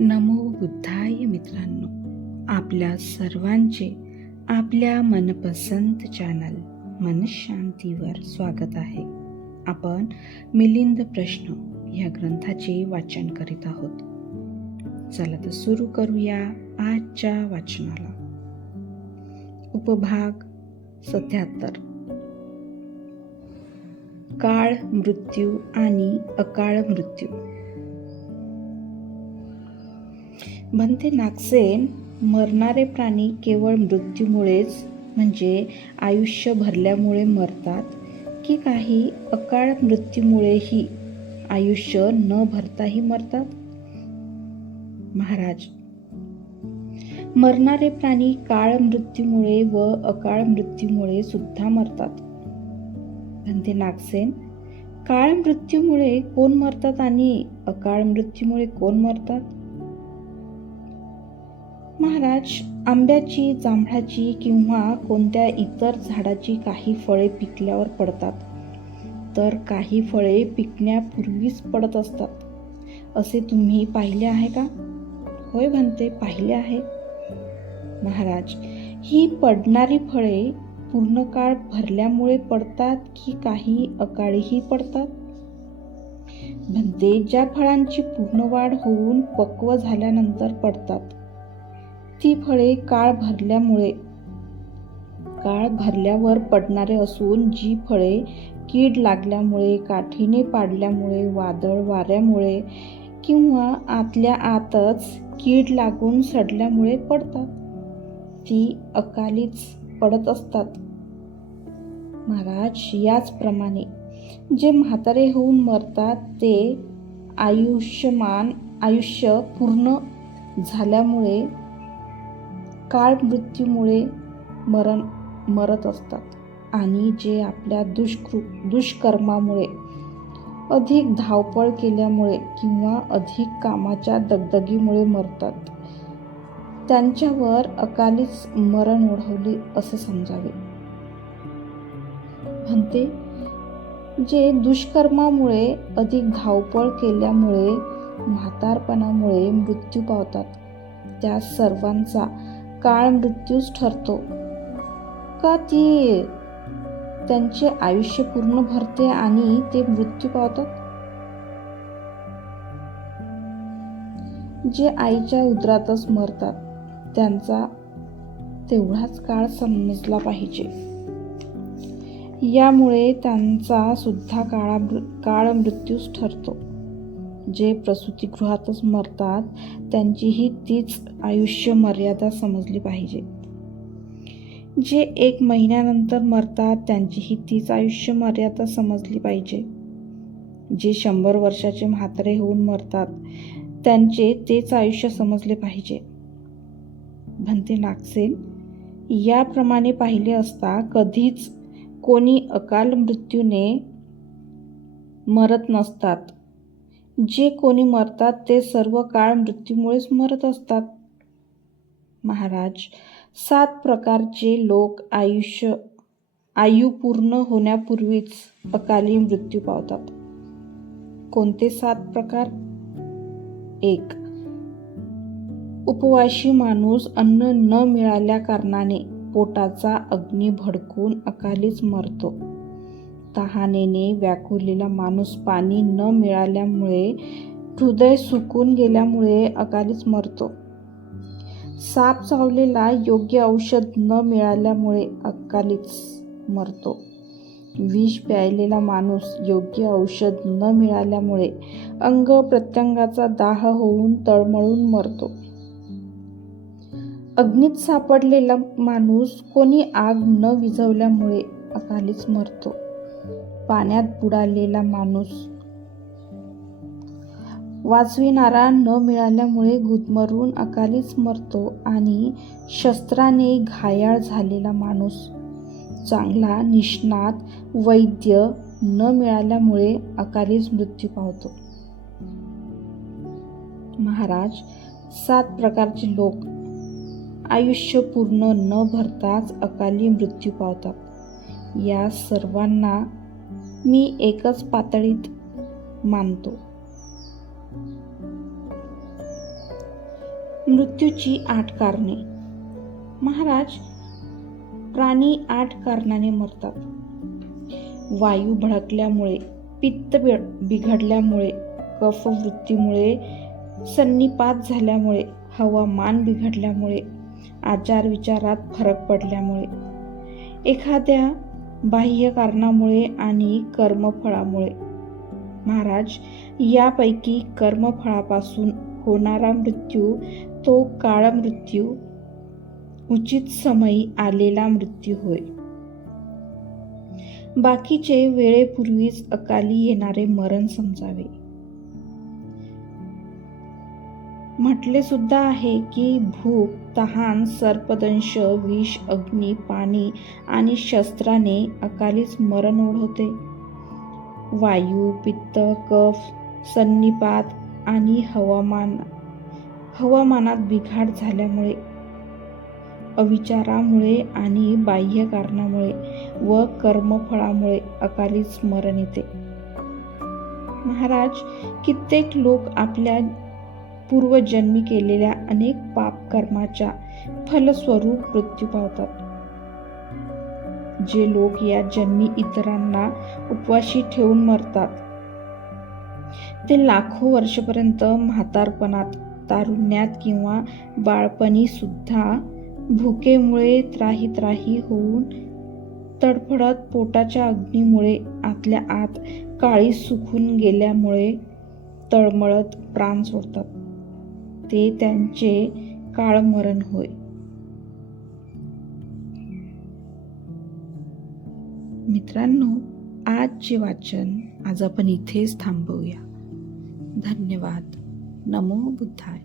नमो बुद्धाय मित्रांनो, आपल्या सर्वांचे आपल्या मनपसंत चॅनल मनशांतीवर स्वागत आहे. आपण मिलिंद प्रश्न या ग्रंथाचे वाचन करीत आहोत. चला तर सुरू करूया आजच्या वाचनाला. उपभाग 77. काळ, मृत्यू आणि अकाळ मृत्यू. भंते नागसेन, मरणारे प्राणी केवळ मृत्यूमुळेच म्हणजे आयुष्य भरल्यामुळे मरतात की काही अकाळ मृत्यूमुळेही आयुष्य न भरताही मरतात? महाराज, मरणारे प्राणी काळ मृत्यूमुळे व अकाळ मृत्यूमुळे सुद्धा मरतात. भंते नागसेन, काळ मृत्यूमुळे कोण मरतात आणि अकाळ मृत्यूमुळे कोण मरतात? महाराज, आंब्याची, जांभळाची किंवा कोणत्या इतर झाडाची काही फळे पिकल्यावर पडतात, तर काही फळे पिकण्यापूर्वीच पडत असतात. असे तुम्ही पाहिले आहे का? होय भंते, पाहिले आहे. महाराज, ही पडणारी फळे पूर्ण काळ भरल्यामुळे पडतात की काही अकाळीही पडतात? भंते, ज्या फळांची पूर्ण वाढ होऊन पक्व झाल्यानंतर पडतात ती फळे काळ भरल्यावर पडणारे असून जी फळे कीड लागल्यामुळे, काठीने पाडल्यामुळे, वादळ वाऱ्यामुळे किंवा आतल्या आतच कीड लागून सडल्यामुळे पडतात ती अकालीच पडत असतात. महाराज, याचप्रमाणे जे म्हातारे होऊन मरतात ते आयुष्य पूर्ण झाल्यामुळे काळ मृत्यूमुळे मरत असतात आणि जे आपल्या दुष्कर्मामुळे, अधिक धावपळ केल्यामुळे किंवा अधिक कामाच्या दगदगीमुळे मरतात, त्यांच्यावर अकालीच मरण ओढवले असे समजावे. भंते, जे दुष्कर्मामुळे, अधिक धावपळ केल्यामुळे, म्हातारपणामुळे मृत्यू पावतात त्या सर्वांचा काळ मृत्यूच ठरतो का त्यांचे आयुष्य पूर्ण भरते आणि ते मृत्यू पावतात? जे आईच्या उदरातच मरतात त्यांचा तेवढाच काळ समजला पाहिजे. यामुळे त्यांचा सुद्धा काळ मृत्यूच ठरतो. जे प्रसूतिगृहातच मरतात त्यांचीही तीच आयुष्य मर्यादा समजली पाहिजे. जे 1 महिन्यानंतर मरतात त्यांचीही तीच आयुष्य मर्यादा समजली पाहिजे. जे 100 वर्षाचे म्हातारे होऊन मरतात त्यांचे तेच आयुष्य समजले पाहिजे. भंते नागसेन, याप्रमाणे पाहिले असता कधीच कोणी अकाल मृत्यूने मरत नसतात. जे कोणी मरतात ते सर्व काळ मृत्यूमुळेच मरत असतात. महाराज, 7 प्रकारचे लोक आयु पूर्ण होण्यापूर्वीच अकाली मृत्यू पावतात. कोणते 7 प्रकार? 1. उपवाशी माणूस अन्न न मिळाल्या कारणाने पोटाचा अग्नी भडकून अकालीच मरतो. तहानेने व्याकुळलेला माणूस पाणी न मिळाल्यामुळे, हृदय सुकून गेल्यामुळे अकालीच मरतो. साप चावलेला योग्य औषध न मिळाल्यामुळे अकालीच मरतो. विष प्यायलेला माणूस योग्य औषध न मिळाल्यामुळे अंग प्रत्यंगाचा दाह होऊन तळमळून मरतो. अग्नीत सापडलेला माणूस कोणी आग न विझवल्यामुळे अकालीच मरतो. पाण्यात बुडालेला माणूस वाचविणारा न मिळाल्यामुळे गुदमरून अकालीच मरतो आणि शस्त्राने घायाळ झालेला माणूस चांगला निष्णात वैद्य न मिळाल्यामुळे अकालीच मृत्यू पावतो. महाराज, 7 प्रकारचे लोक आयुष्य पूर्ण न भरताच अकाली मृत्यू पावतात. या सर्वांना मी एकच पातळीत मानतो. मृत्यूची 8 कारणे. महाराज, प्राणी 8 कारणाने मरतात. वायू भडकल्यामुळे, पित्त बिघडल्यामुळे, कफवृत्तीमुळे, सन्निपात झाल्यामुळे, हवामान बिघडल्यामुळे, आचार विचारात फरक पडल्यामुळे, एखाद्या बाह्य कारणामुळे आणि कर्मफळामुळे. महाराज, यापैकी कर्मफळापासून होणारा मृत्यू तो काळमृत्यू, उचित समयी आलेला मृत्यू होय. बाकीचे वेळेपूर्वीच अकाली येणारे मरण समजावे. म्हटले सुद्धा आहे की भूक, तहान, सर्पदंश, विष, अग्नी, पाणी आणि शस्त्राने अकालीच मरण ओढवते. वायू, पित्त, कफ, सन्निपात आणि हवामानात बिघाड झाल्यामुळे, अविचारामुळे आणि बाह्य कारणामुळे व कर्मफळामुळे अकालीच मरण येते. महाराज, कित्येक लोक आपल्या पूर्वजन्मी केलेल्या अनेक पापकर्माच्या फलस्वरूप मृत्यू पावतात. जे लोक या जन्मी इतरांना उपवाशी ठेवून मरतात, ते लाखो वर्षपर्यंत म्हातारपणात, तारुण्यात किंवा बाळपणी सुद्धा भुकेमुळे त्राही होऊन तडफडत पोटाच्या अग्नीमुळे आतल्या आत काळी सुकून गेल्यामुळे तळमळत प्राण सोडतात. ते त्यांचे काळमरण होय. मित्रांनो, आजचे वाचन आज आपण इथेच थांबवूया. धन्यवाद. नमो बुद्धाय.